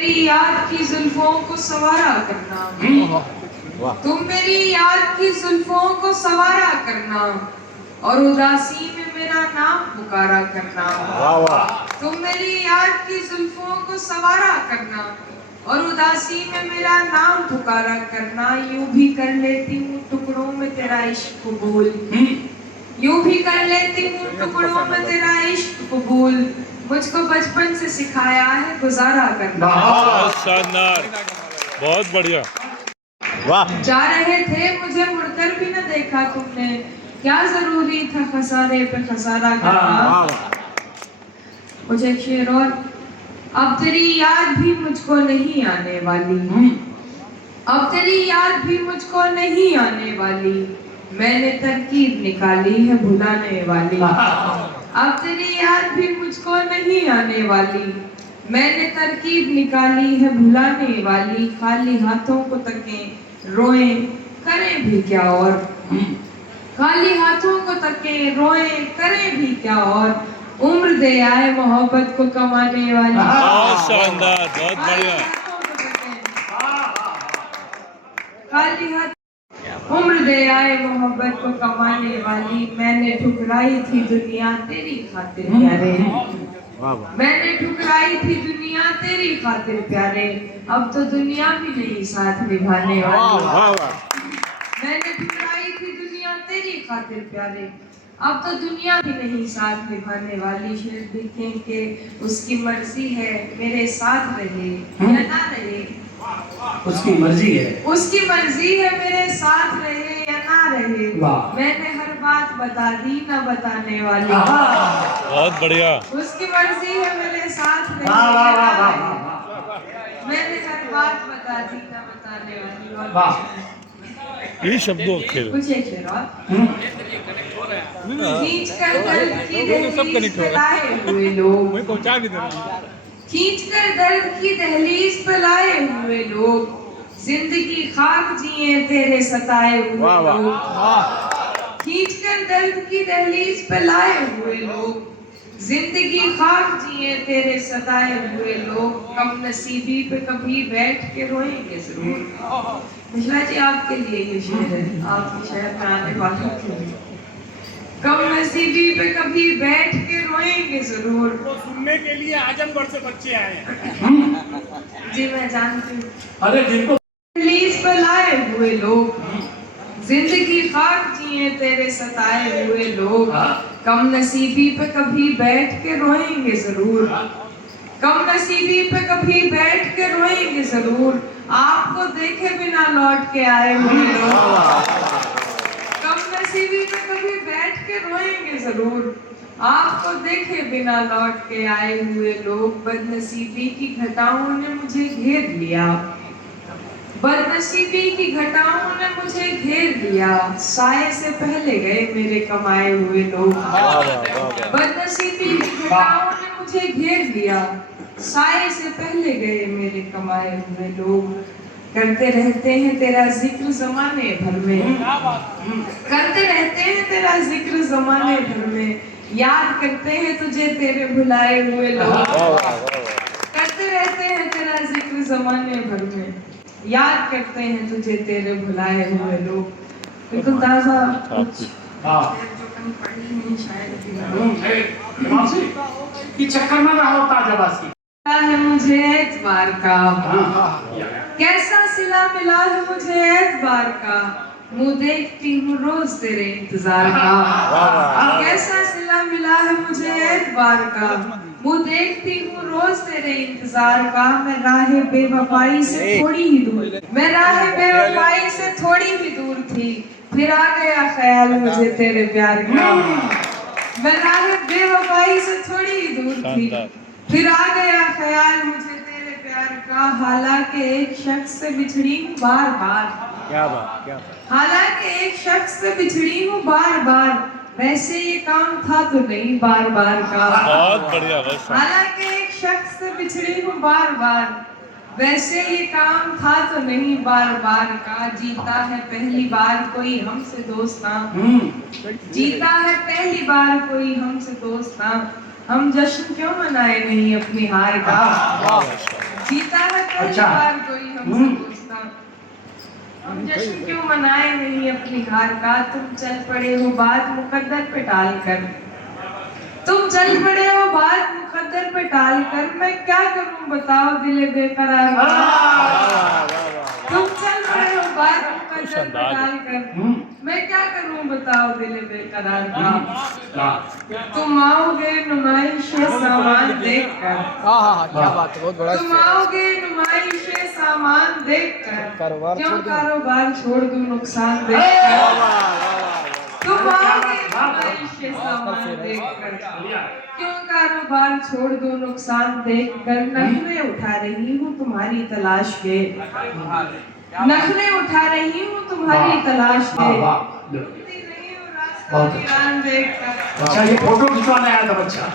मेरी याद की जुल्फों को सवारा करना, तुम मेरी याद की जुल्फों को सवारा करना और उदासी में मेरा नाम पुकारा करना। तुम मेरी याद की जुल्फों को सवारा करना और उदासी में मेरा नाम पुकारा करना। यूं भी कर लेती हूँ टुकड़ों में तेरा इश्क कबूल, यूं भी कर लेती हूँ टुकड़ों में तेरा इश्क कबूल। मुझको बचपन से सिखाया है गुजारा करना। बहुत शानदार, बहुत बढ़िया, वाह। जा रहे थे मुझे मुड़कर भी न देखा तुमने, क्या जरूरी था खसारे पे खसारा करना। मुझे एक शेर और। अब तेरी याद भी मुझको नहीं आने वाली, अब तेरी याद भी मुझको नहीं आने वाली, मैंने तरकीब निकाली है भुलाने वाली। अब तेरी याद भी मुझको नहीं आने वाली, मैंने तरकीब निकाली है भुलाने वाली। खाली हाथों को तकें रोएं करें भी क्या और, खाली हाथों को तकें रोएं करें भी क्या और, उम्र दे आए मोहब्बत को कमाने वाली। बहुत शानदार, बहुत बढ़िया। खाली हाथ उम्र दे आए मोहब्बत को कमाने वाली, मैंने ठुकराई थी दुनिया तेरी खातिर प्यारे, मैंने ठुकराई थी दुनिया तेरी खातिर प्यारे, अब तो दुनिया भी नहीं साथ निभाने वाली। मैंने ठुकराई थी दुनिया तेरी खातिर प्यारे, अब तो दुनिया भी नहीं साथ निभाने वाली। शेर लिखें कि उसकी मर्जी है मेरे साथ रहे या ना रहे, उसकी मर्जी है, उसकी मर्जी है मेरे साथ रहे या ना रहे, मैंने हर बात बता दी ना बताने वाली। बहुत बढ़िया। उसकी मर्जी है मेरे साथ रहे या ना रहे, मैंने हर बात बता दी ना बताने वाली। ये शब्दों खेल कुछ एक शेर और। खींच कर दर्द की दहलीज पे लाए हुए लोग, खींच कर दर्द की दहलीज पे लाए हुए लोग, जिंदगी खाक जिए तेरे सताए हुए लोग। खींच कर दर्द की दहलीज पे लाए हुए लोग, जिंदगी खाक जिए तेरे सताए हुए लोग। कम नसीबी पे कभी बैठ के रोएंगे जरूर। मिश्रा जी आपके लिए ये शेर है, आपके शहर में आने वालों के लिए। कम नसीबी पे कभी बैठ के रोएंगे जरूर। तो सुनने के लिए आजमगढ़ से बच्चे आए हैं। जी मैं जानती हूँ। अरे जिनको रिलीज पर लाए हुए लोग, जिंदगी खाक जिए तेरे सताए हुए लोग। कम नसीबी पे कभी बैठ के रोएंगे जरूर, कम नसीबी पे कभी बैठ के रोएंगे जरूर, आपको देखे बिना लौट के आए हुए लोग। कम नसीबी पे कभी बैठ के रोएंगे जरूर, आपको देखे बिना लौट के आए हुए लोग। बदनसीबी की घटाओं ने मुझे घेर लिया, बदनसीबी की घटाओं ने मुझे घेर लिया, साए से पहले गए मेरे कमाए हुए लोग। बदनसीबी की घटाओं ने मुझे घेर लिया, साए से पहले गए मेरे कमाए हुए लोग। करते रहते हैं तेरा जिक्र जमाने भर में, करते रहते हैं तेरा जिक्र जमाने भर में, याद करते हैं तुझे तेरे भुलाए हुए लोग। करते रहते हैं तेरा जिक्र जमाने भर में, याद करते हैं तुझे तेरे भुलाए हुए लोग। बिल्कुल ताजा कुछ जो कहीं पढ़ी नहीं शायद कि चक्कर में रहो ताजाबाजी है मुझे एतबार का, कैसा सिला मिला है मुझे एतबार का, मुँह देखती हूँ रोज तेरे इंतजार का। कैसा सिला मिला है मुझे एतबार का, मुँह देखती हूँ रोज तेरे इंतजार का। मैं राहे बेवफाई से थोड़ी ही दूर, मैं राहे बेवफाई से थोड़ी ही दूर थी, फिर आ गया ख्याल मुझे तेरे प्यार का। मैं राहे बेवफाई से थोड़ी ही दूर थी, फिर आ गया ख्याल मुझे तेरे प्यार का। हालांकि एक शख्स से बिछड़ी हूँ बार बार, क्या बात, क्या बात। हालांकि एक शख्स से बिछड़ी हूँ बार बार, वैसे ये काम था तो नहीं बार बार का। बहुत बढ़िया, बस। हालांकि एक शख्स से बिछड़ी हूँ बार बार, वैसे ये काम था तो नहीं बार बार का। जीता है पहली बार कोई हमसे दोस्ता, जीता है पहली बार कोई हमसे दोस्ता, हम जश्न क्यों मनाए नहीं अपनी हार का। जीता है पहली अच्छा। बार कोई हमसे पूछता। हम जश्न क्यों मनाए नहीं अपनी हार का, तुम चल पड़े हो बात मुकद्दर पे टाल कर। तुम चल पड़े हो बात मुकद्दर पे टाल कर, मैं क्या करूं बताओ दिले बेकरार का। तुम चल पड़े हो बात मुकद्दर पे टाल कर, मैं क्या करूं बताओ दिले बेकरार का। तुम आओगे नुमाइश सामान देख कर, क्या बात है, बहुत बड़ा तुम आओगे नुमाइश सामान देख कर, क्यों कारोबार छोड़ दूं नुकसान देख कर। तुम आओगे नुमाइश सामान देख कर, क्यों कारोबार छोड़ दूं नुकसान देख कर। नखरे उठा रही हूँ तुम्हारी तलाश के, नखरे उठा रही हूँ तुम्हारी तलाश के। नहीं हूँ रास्ता वीरान देख कर। अच्छा, ये फोटो खिंचवाने आया था बच्चा,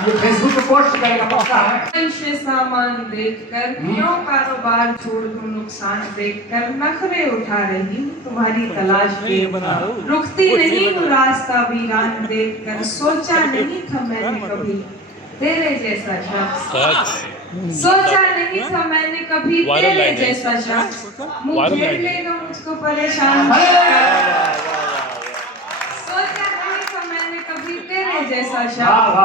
ये फेसबुक पे पोस्ट करेगा पक्का है। ऐसे सामान देखकर क्यों कारोबार छोड़ दूं नुकसान देखकर, नखरे उठा रही हूँ तुम्हारी तलाश के। रुकती नहीं हूँ रास्ता वीरान देखकर, सोचा नहीं था मैंने कभी तेरे जैसा शख्स, सच सोचा नहीं था मैंने कभी वायरल तेरे लाइन है। जैसा शख्स, मुंह वायरल घेर लाइन है। लेगा मुझको परेशान देखकर। सोचा नहीं था मैंने कभी तेरे जैसा वाह, शख्स, वाह, वाह।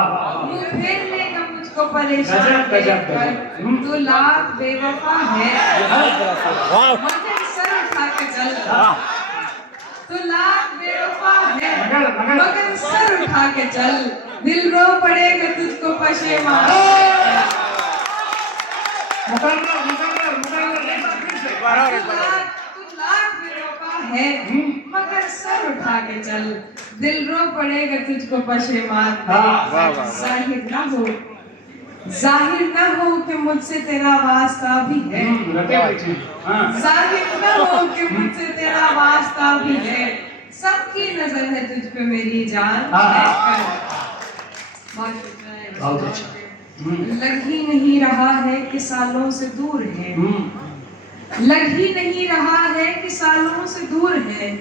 मुंह फेर लेगा मुझको परेशान गजब, गजब, देखकर। गजब। तू लाख बेवफा है मगर सर उठा के चल, तू लाख बेवफा है मगर सर उठा के चल, दिल रो पड़ेगा तुझको पशेमान। तू लाख बेवफा है मगर सर उठा के चल, दिल रो पड़ेगा तुझको पशेमान। जाहिर ना हो, जाहिर ना हो कि मुझसे तेरा वास्ता भी है, जाहिर न हो कि मुझसे तेरा वास्ता भी है, सबकी नजर है तुझ पे मेरी जान। बहुत शुक्रिया। बहुत अच्छा। लग ही नहीं रहा है कि सालों से दूर है, लग ही नहीं रहा है कि सालों से दूर है,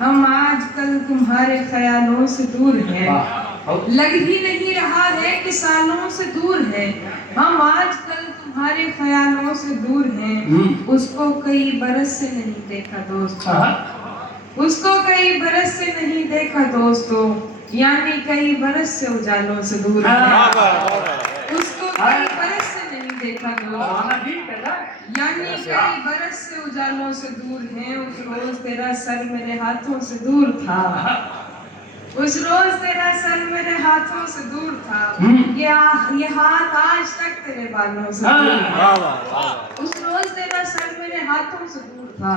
हम आजकल तुम्हारे ख्यालों से दूर हैं। लग ही नहीं रहा है कि सालों से दूर है, हम आजकल तुम्हारे ख्यालों से दूर हैं। उसको कई बरस से नहीं देखा दोस्तों, उसको कई बरस से नहीं देखा दोस्तों, यानी कई बरस से उजालों से दूर है। उसको कई बरस से नहीं देखा दोस्तों, यानी कई बरस से उजालों से दूर है। उस रोज तेरा सर मेरे हाथों से दूर था, उस रोज तेरा सर मेरे हाथों से दूर था, ये हाथ आज तक तेरे बालों से दूर है। उस रोज तेरा सर मेरे हाथों से दूर था,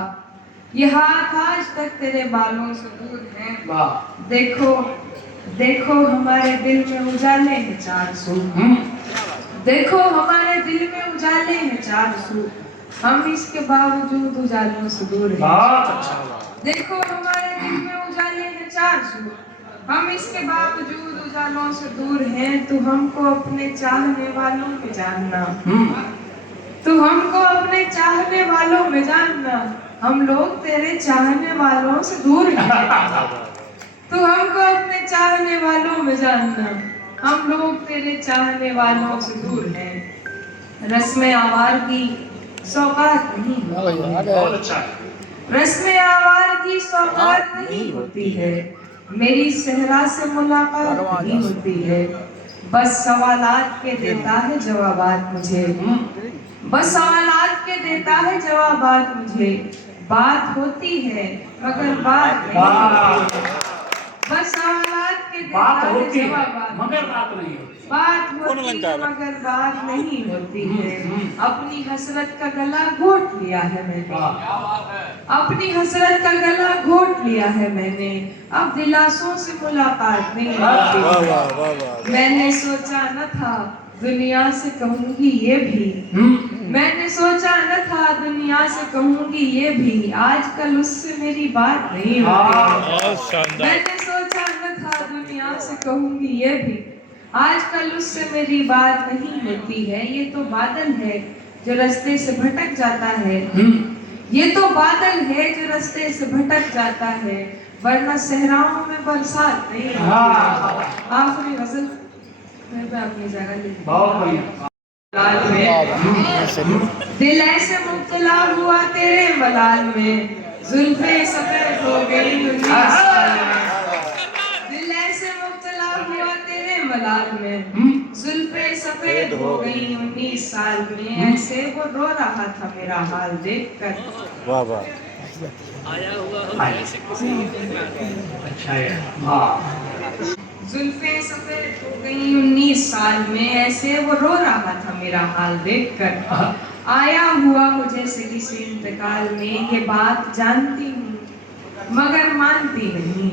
ये हाथ आज तक तेरे बालों से दूर है। देखो देखो हमारे दिल में उजाले हैं 400, देखो हमारे दिल में उजाले हैं 400, हम इसके बावजूद उजालों से दूर हैं। देखो हमारे दिल में उजाले हैं 400, हम इसके बावजूद उजालों से दूर हैं। तू हमको अपने चाहने वालों में जानना, तू हमको अपने चाहने वालों में जानना, हम लोग तेरे चाहने वालों से दूर हैं। तू हमको अपने चाहने वालों में जानना, हम लोग तेरे चाहने वालों से दूर हैं। रस्म आवारगी सौगात नहीं होती, रस्म आवारगी सौगात नहीं होती है, मेरी सहरा से मुलाकात नहीं होती है। बस सवालात के देता है जवाबात मुझे, बस सवालात के देता है जवाबात मुझे, बात होती है मगर बात नहीं होती। बस सवालात के देता है जवाबात मगर बात नहीं होती, बात होती है मगर बात नहीं होती है। अपनी हसरत का गला घोट लिया है मैंने, अपनी हसरत का गला घोट लिया है मैंने, अब दिलासों से मुलाकात नहीं होती। मैंने सोचा न था दुनिया से कहूंगी ये भी, मैंने सोचा न था दुनिया से कहूंगी ये भी, आजकल उससे मेरी बात नहीं होती। मैंने सोचा न था दुनिया से कहूंगी ये भी, आजकल उससे मेरी बात नहीं होती है। ये तो बादल है जो रास्ते से भटक जाता है, ये तो बादल है जो रास्ते से भटक जाता है, वरना सहराओं में बरसात नहीं होती। आखिरी गजल मैं अपनी जगह लिखी। बहुत बढ़िया। लाल में दिल ऐसे मुब्तला हुआ तेरे मलाल में, जुल्फे सफेद हो गई 19 साल में। दिल ऐसे मुब्तला हुआ तेरे मलाल में, जुल्फे सफेद हो गई 19 साल में। ऐसे वो रो रहा था मेरा हाल देखकर। वाह वाह अच्छा है हाँ जुल्फे सफेद हो गई 19 साल में, ऐसे वो रो रहा था मेरा हाल देखकर। आया हुआ मुझे सिली से इंतकाल में, ये बात जानती हूँ मगर मानती नहीं।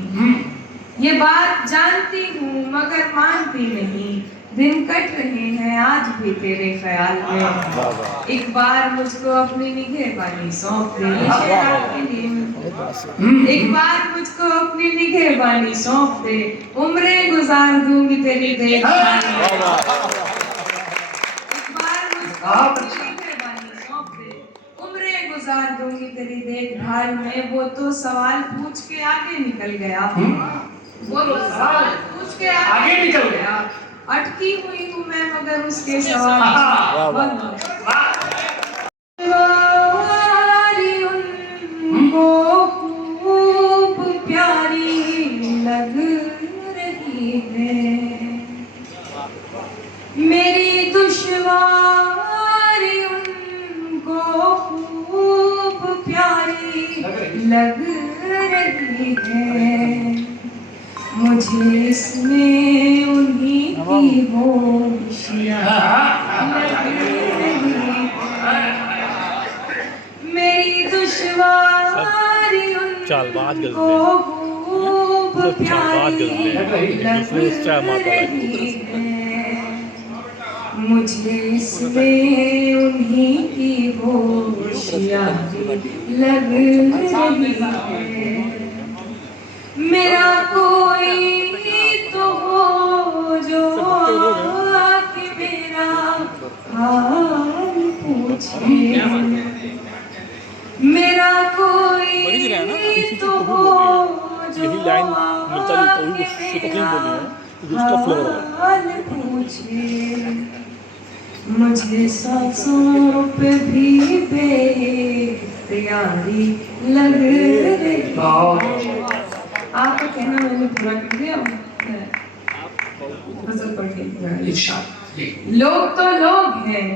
ये बात जानती हूँ मगर मानती नहीं। दिन कट रहे हैं आज भी तेरे ख्याल में। एक बार मुझको अपनी निगहबानी सौंप दे, ये शेर आपके लिए। एक बार मुझको अपनी निगहबानी सौंप दे, उम्रें गुजार दूंगी तेरी देखभाल में। एक बार मुझको अपनी निगहबानी सौंप दे, उम्रें गुजार दूंगी तेरी देखभाल में। वो तो सवाल पूछ के आगे निकल गया, वो तो सवाल पूछ के आगे निकल गया। अटकी हुई हूँ मैं मगर उसके सवाल उनको खूब प्यारी लग रही है, मेरी दुश्वारी उनको खूब प्यारी लग रही है। मुझे इसमें उन्हीं की होशियां लग रही है, मेरी दुश्वारी उनको खूब प्यारी लग रही है। मुझे इसमें उन्हीं की होशियां लग रही है। मेरा कोई तो हो जो आके मेरा हाल पूछे, मेरा कोई तो हो जो आके मेरा हाल पूछे। मुझे सांसों पे भी बेख्तियारी लग रही है। आपका कहना मैंने पूरा कर दिया। गजल पढ़ के इरशाद लोग तो लोग हैं।